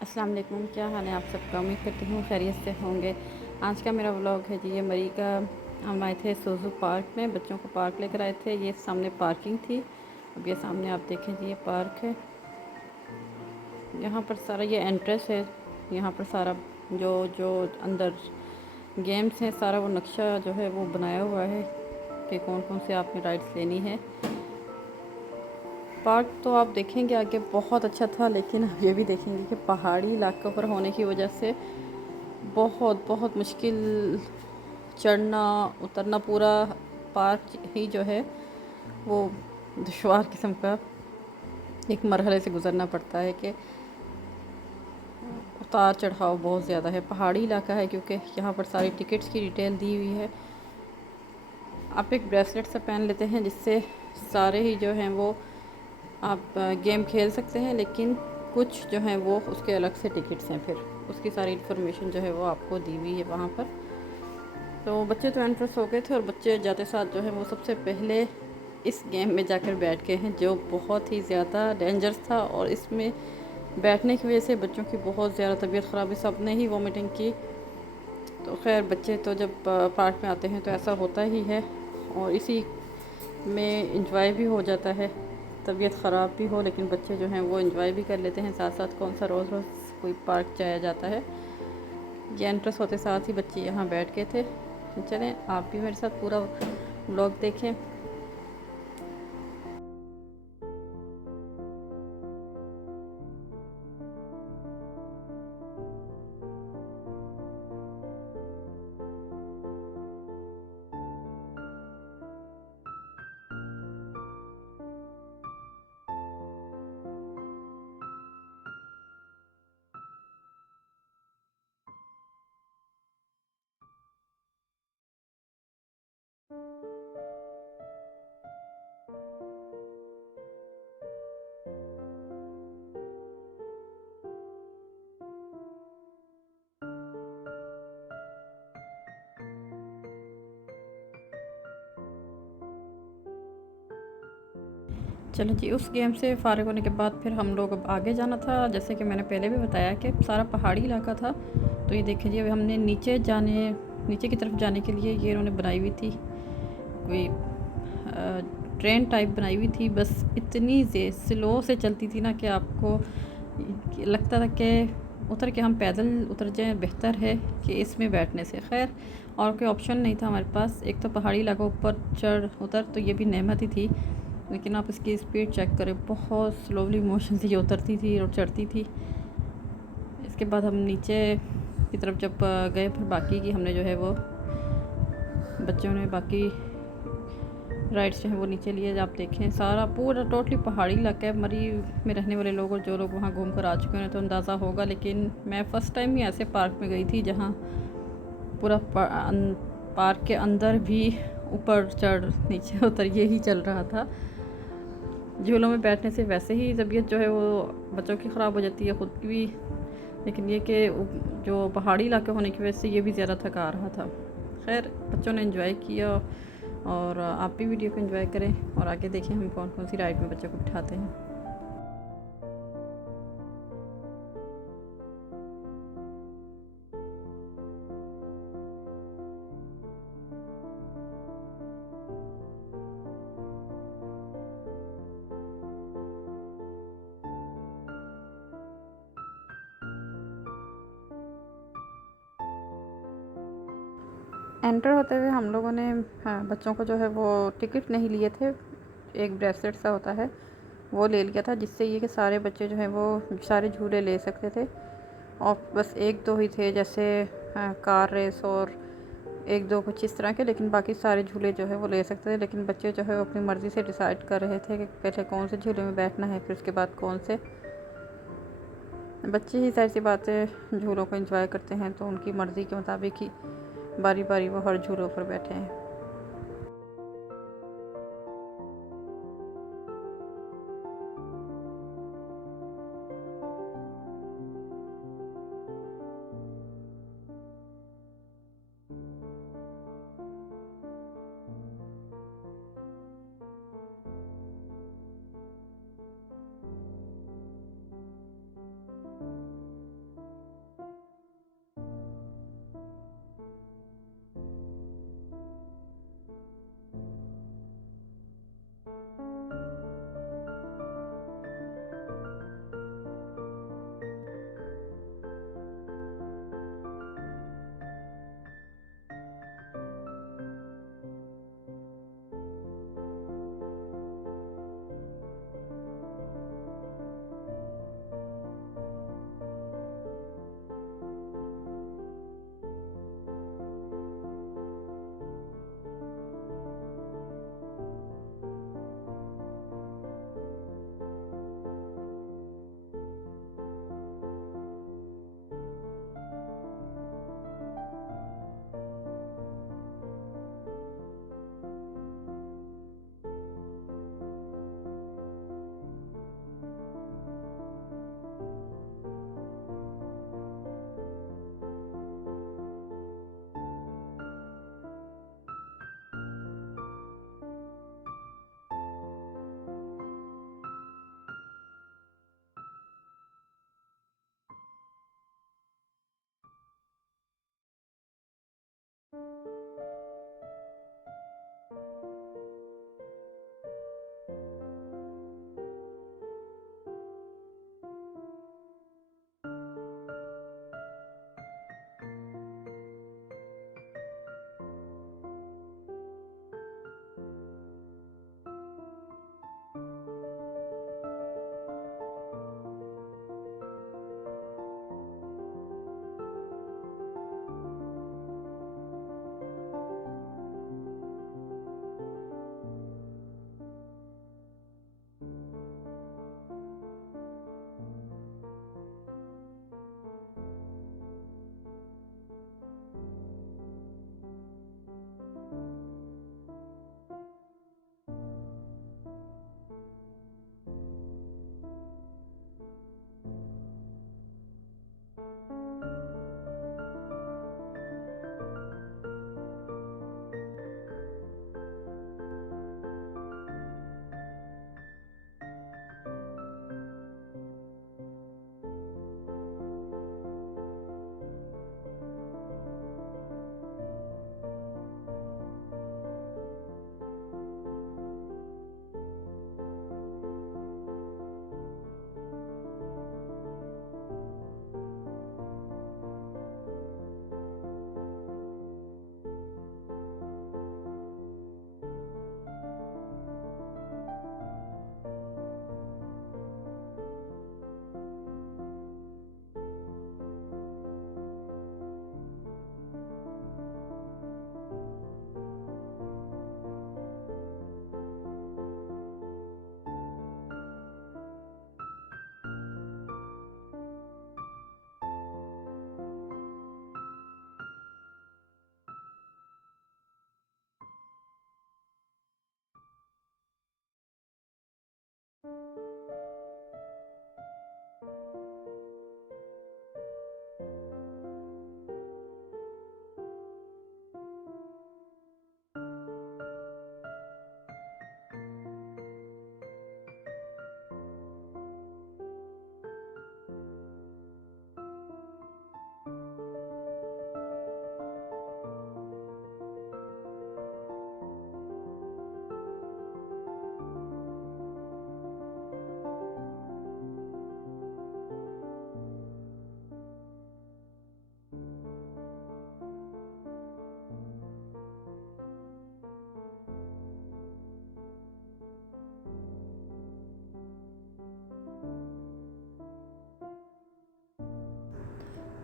अस्सलाम वालेकुम, क्या हाल है आप सबका। उम्मीद करती हूँ खैरियत से होंगे। आज का मेरा व्लॉग है जी, ये मरी का। हम आए थे सोजू पार्क में, बच्चों को पार्क लेकर आए थे। ये सामने पार्किंग थी। अब ये सामने आप देखें जी, ये पार्क है। यहाँ पर सारा ये एंट्रेंस है। यहाँ पर सारा जो जो अंदर गेम्स हैं, सारा वो नक्शा जो है वो बनाया हुआ है कि कौन कौन से आपने राइड्स लेनी है। पार्क तो आप देखेंगे आगे बहुत अच्छा था, लेकिन आप ये भी देखेंगे कि पहाड़ी इलाके पर होने की वजह से बहुत बहुत मुश्किल चढ़ना उतरना, पूरा पार्क ही जो है वो दुश्वार किस्म का एक मरहले से गुज़रना पड़ता है कि उतार चढ़ाव बहुत ज़्यादा है। पहाड़ी इलाका है क्योंकि यहाँ पर सारी टिकट्स की डिटेल दी हुई है। आप एक ब्रेसलेट सा पहन लेते हैं जिससे सारे ही जो हैं वो आप गेम खेल सकते हैं, लेकिन कुछ जो हैं वो उसके अलग से टिकट्स हैं। फिर उसकी सारी इन्फॉर्मेशन जो है वो आपको दी हुई है वहाँ पर। तो बच्चे तो इंटरेस्ट हो गए थे, और बच्चे जाते साथ जो है वो सबसे पहले इस गेम में जाकर बैठ गए हैं, जो बहुत ही ज़्यादा डेंजरस था। और इसमें बैठने की वजह से बच्चों की बहुत ज़्यादा तबीयत ख़राब हुई, सब ने ही वॉमिटिंग की। तो खैर, बच्चे तो जब पार्क में आते हैं तो ऐसा होता ही है, और इसी में इंजॉय भी हो जाता है। तबीयत ख़राब भी हो लेकिन बच्चे जो हैं वो इंजॉय भी कर लेते हैं साथ साथ। कौन सा रोज़ रोज़ कोई पार्क जाया जाता है। ये एंट्रेंस होते साथ ही बच्चे यहाँ बैठ गए थे। चलें, आप भी मेरे साथ पूरा व्लॉग देखें। चलो जी, उस गेम से फ़ारिग होने के बाद फिर हम लोग अब आगे जाना था। जैसे कि मैंने पहले भी बताया कि सारा पहाड़ी इलाका था। तो ये देखिए जी, अभी हमने नीचे की तरफ जाने के लिए ये इन्होंने बनाई हुई थी कोई ट्रेन टाइप बनाई हुई थी। बस इतनी स्लो से चलती थी ना कि आपको लगता था कि उतर के हम पैदल उतर जाएं, बेहतर है कि इसमें बैठने से। खैर, और कोई ऑप्शन नहीं था हमारे पास। एक तो पहाड़ी इलाका ऊपर चढ़ उतर तो ये भी नेमत ही थी, लेकिन आप इसकी स्पीड चेक करें, बहुत स्लोली मोशन से ये उतरती थी और चढ़ती थी। इसके बाद हम नीचे की तरफ जब गए, फिर बाकी की हमने जो है वो बच्चों ने बाकी राइड्स जो हैं वो नीचे लिए। आप देखें, सारा पूरा टोटली पहाड़ी इलाका है। मरी में रहने वाले लोग और जो लोग वहाँ घूम कर आ चुके हैं तो अंदाज़ा होगा, लेकिन मैं फ़र्स्ट टाइम ही ऐसे पार्क में गई थी जहाँ पूरा पार्क के अंदर भी ऊपर चढ़ नीचे उतर यही चल रहा था। झूलों में बैठने से वैसे ही तबीयत जो है वो बच्चों की ख़राब हो जाती है, ख़ुद की भी। लेकिन ये कि जो पहाड़ी इलाके होने की वजह से ये भी ज़्यादा थका रहा था। खैर, बच्चों ने एंजॉय किया, और आप भी वीडियो को एंजॉय करें और आगे देखें हम कौन कौन सी राइड में बच्चों को बिठाते हैं। एंटर होते हुए हम लोगों ने, हाँ, बच्चों को जो है वो टिकट नहीं लिए थे। एक ब्रेसलेट सा होता है वो ले लिया था, जिससे ये कि सारे बच्चे जो हैं वो सारे झूले ले सकते थे। और बस एक दो ही थे, जैसे कार रेस और एक दो कुछ इस तरह के, लेकिन बाकी सारे झूले जो है वो ले सकते थे। लेकिन बच्चे जो है वो अपनी मर्ज़ी से डिसाइड कर रहे थे कि पहले कौन से झूले में बैठना है, फिर उसके बाद कौन से। बच्चे ही ज़ाहिर सी बात है झूलों को एंजॉय करते हैं, तो उनकी मर्ज़ी के मुताबिक ही बारी बारी वो हर झूलों पर बैठे हैं।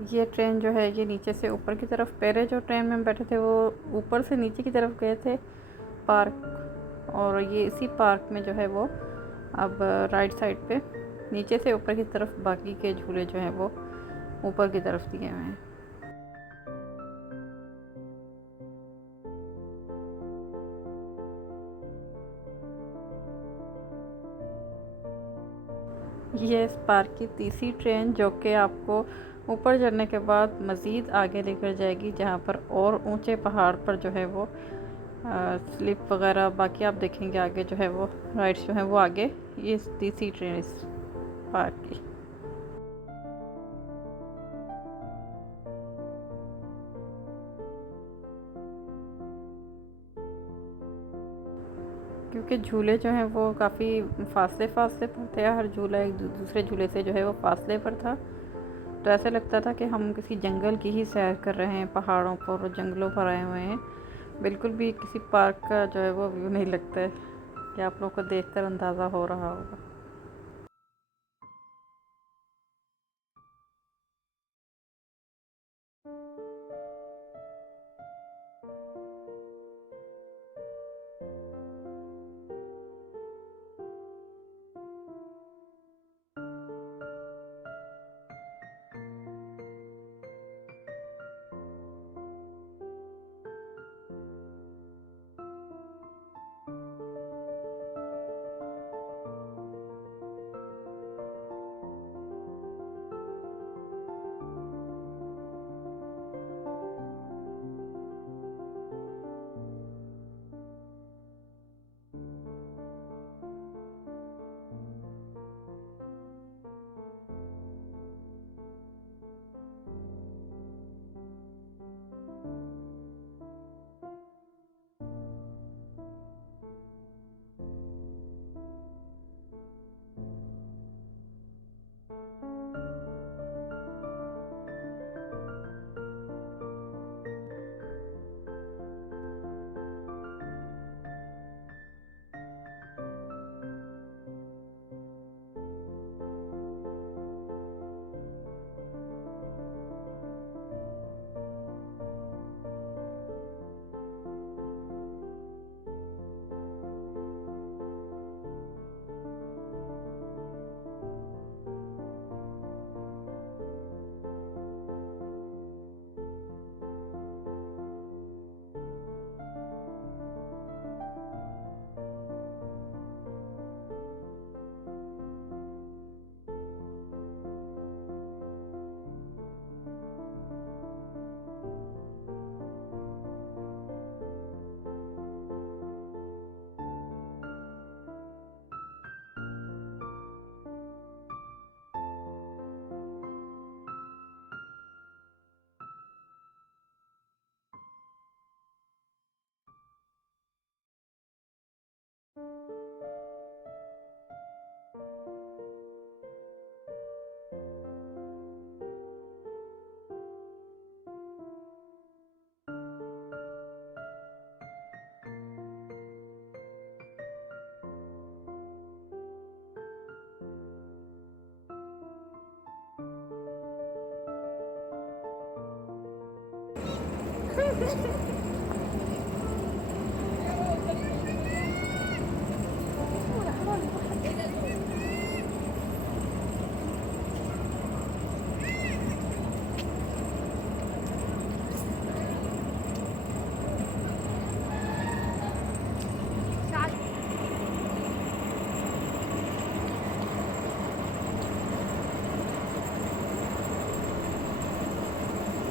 ये ट्रेन जो है ये नीचे से ऊपर की तरफ, पहले जो ट्रेन में हम बैठे थे वो ऊपर से नीचे की तरफ गए थे पार्क, और ये इसी पार्क में जो है वो अब राइट साइड पे नीचे से ऊपर की तरफ बाकी के झूले जो हैं वो ऊपर की तरफ दिए हुए हैं। ये इस पार्क की तीसरी ट्रेन जो कि आपको ऊपर चढ़ने के बाद मज़ीद आगे लेकर जाएगी, जहाँ पर और ऊंचे पहाड़ पर जो है वो स्लिप वगैरह बाकी आप देखेंगे आगे जो है वो राइड्स जो है वो आगे। ये तीसरी ट्रेन इस पार्क की। क्योंकि झूले जो हैं वो काफ़ी फासले फासले पर थे, हर झूला एक दूसरे झूले से जो है वो फासले पर था, तो ऐसे लगता था कि हम किसी जंगल की ही सैर कर रहे हैं, पहाड़ों पर और जंगलों पर आए हुए हैं। बिल्कुल भी किसी पार्क का जो है वो व्यू नहीं लगता है, कि आप लोग को देखकर अंदाज़ा हो रहा होगा।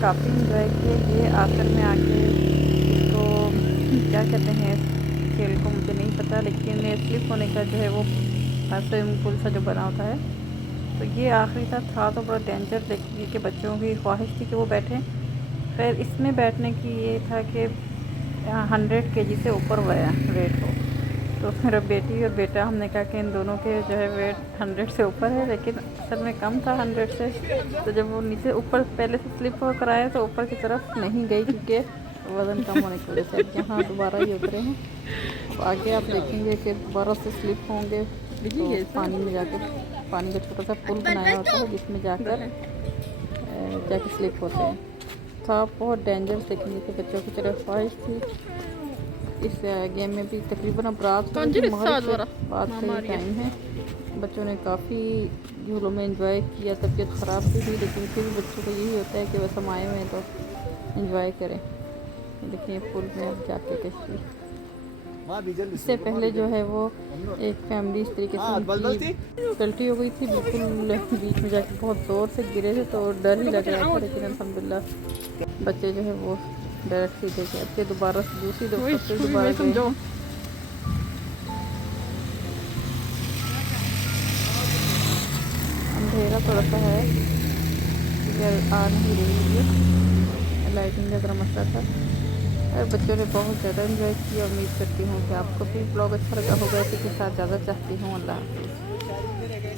काफ़ी इंजॉय किए। ये आखिर में आके इसको क्या कहते हैं खेल को मुझे नहीं पता, लेकिन स्लिप होने का जो है वो स्विमिंग पूल सा जो बना होता है, तो ये आखिरी था तो बड़ा डेंजर, लेकिन कि बच्चों की ख्वाहिश थी कि वो बैठें। फिर इसमें बैठने की ये था कि 100 kg से ऊपर वेट हो, तो मेरा बेटी और बेटा हमने कहा कि इन दोनों के जो है वेट 100 से ऊपर है, लेकिन असल में कम था 100 से। तो जब वो नीचे ऊपर पहले से स्लिप होकर आए तो ऊपर की तरफ नहीं गई, क्योंकि वज़न कम होने की वजह से। अब यहाँ दोबारा ही उतरे हैं, अब आगे आप देखेंगे कि दोबारा से स्लिप होंगे, तो पानी में जाकर, पानी का छोटा सा पुल बनाया होता है जिसमें जाकर स्लिप होते हैं। था बहुत डेंजरस, लेकिन जैसे बच्चों की तरफ ख्वाहिश थी। इस गेम में भी तकरीबन अब रात बाद का टाइम है। बच्चों ने काफ़ी झूलों में एंजॉय किया, तबीयत ख़राब भी थी, लेकिन फिर भी बच्चों को यही होता है कि बस हम आए हुए हैं तो एंजॉय करें। देखिए पुल में अब जाके कश्ती, इससे पहले जो है वो एक फैमिली इस तरीके से उनकी गलती हो गई थी, बिल्कुल बीच में जाके बहुत ज़ोर से गिरे थे, तो डर ही लग रहा था, लेकिन अल्हम्दुलिल्लाह बच्चे जो है वो डायरेक्ट सीधे गए थे। दोबारा से दूसरी दफ़ा दोबारा समझो। अंधेरा थोड़ा सा है, आ नहीं रही है, लाइटिंग का ज़रा मसला था। और बच्चों ने बहुत ज़्यादा एंजॉय किया। उम्मीद करती हूँ कि आपको भी ब्लॉग अच्छा लगा होगा। इसी के साथ ज़्यादा चाहती हूँ। अल्लाह हाफ़िज़।